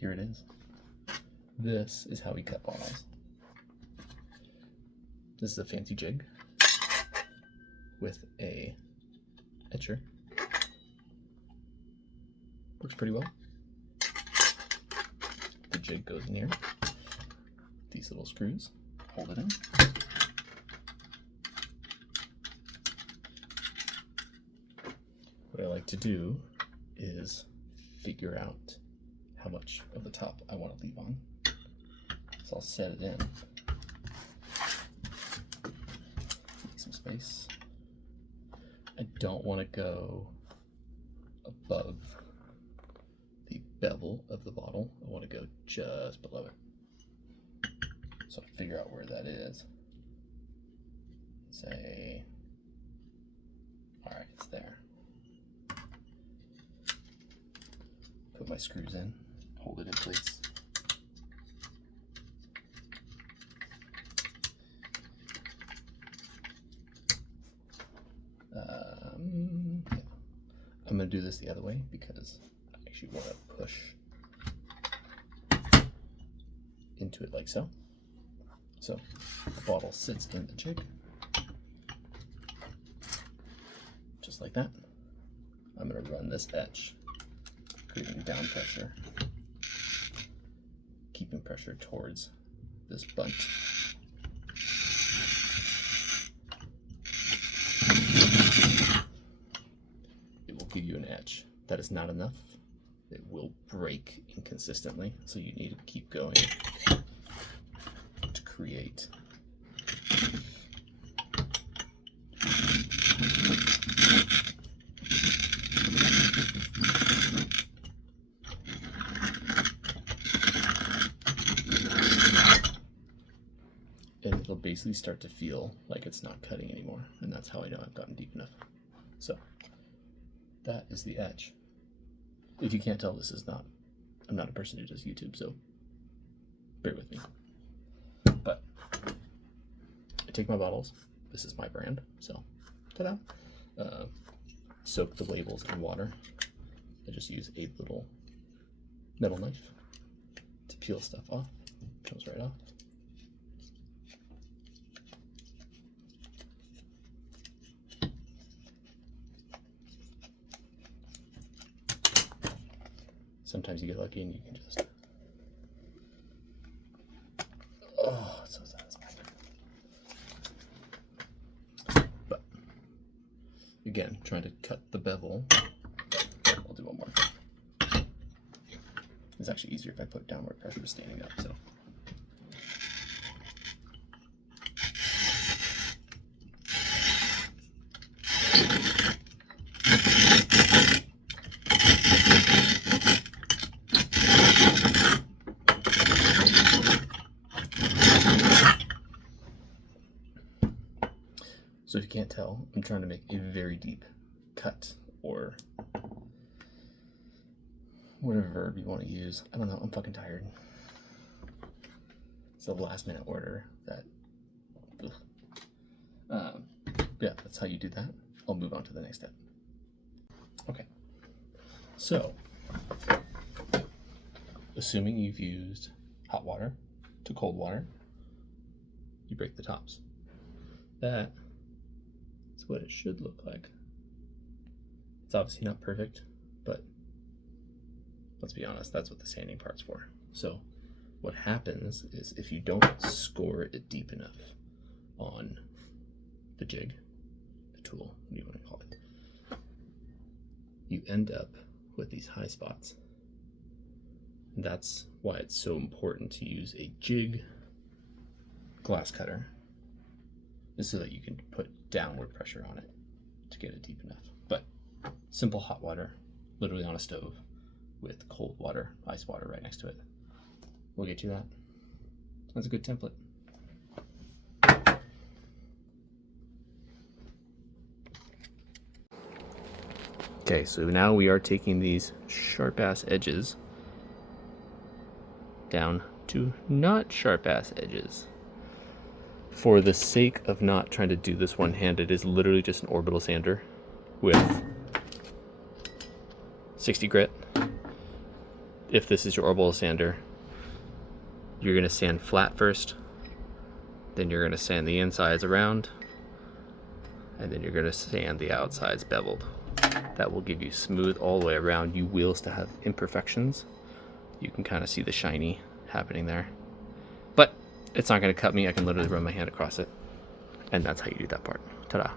here it is. This is how we cut bottles. This is a fancy jig with a etcher. Works pretty well. The jig goes in here. These little screws hold it in. What I like to do is figure out how much of the top I want to leave on. So I'll set it in. Make some space. I don't want to go above the bevel of the bottle. I want to go just below it. So I figure out where that is. Say, all right, it's there. Put my screws in, hold it in place. Yeah. I'm going to do this the other way because I actually want to push into it like so. So the bottle sits in the jig, just like that. I'm going to run this etch, creating down pressure, keeping pressure towards this bunt. It will give you an etch. That is not enough. It will break inconsistently, so you need to keep going to create and it'll basically start to feel like it's not cutting anymore, and that's how I know I've gotten deep enough. So that is the etch. If you can't tell, I'm not a person who does YouTube, so bear with me. But I take my bottles. This is my brand, so ta-da. Soak the labels in water. I just use a little metal knife to peel stuff off. Comes right off. Sometimes you get lucky and you can just, oh, it's so satisfying. But again, trying to cut the bevel. I'll do one more. It's actually easier if I put downward pressure standing up. So. So if you can't tell, I'm trying to make a very deep cut, or whatever verb you want to use. I don't know, I'm fucking tired. It's a last minute order that, yeah, that's how you do that. I'll move on to the next step. Okay, so assuming you've used hot water to cold water, you break the tops. That is what it should look like. It's obviously not perfect, but let's be honest, that's what the sanding part's for. So what happens is if you don't score it deep enough on the jig, the tool, what do you want to call it, you end up with these high spots. And that's why it's so important to use a jig glass cutter, is so that you can put downward pressure on it to get it deep enough. But simple hot water, literally on a stove, with cold water, ice water right next to it, we'll get you that. That's a good template. Okay, so now we are taking these sharp ass edges down to not sharp ass edges. For the sake of not trying to do this one-handed, it is literally just an orbital sander with 60 grit if this is your orbital sander, you're going to sand flat first, then you're going to sand the insides around, and then you're going to sand the outsides beveled. That will give you smooth all the way around. You will still have imperfections. You can kind of see the shiny happening there, but it's not going to cut me. I can literally run my hand across it, and that's how you do that part. Ta-da.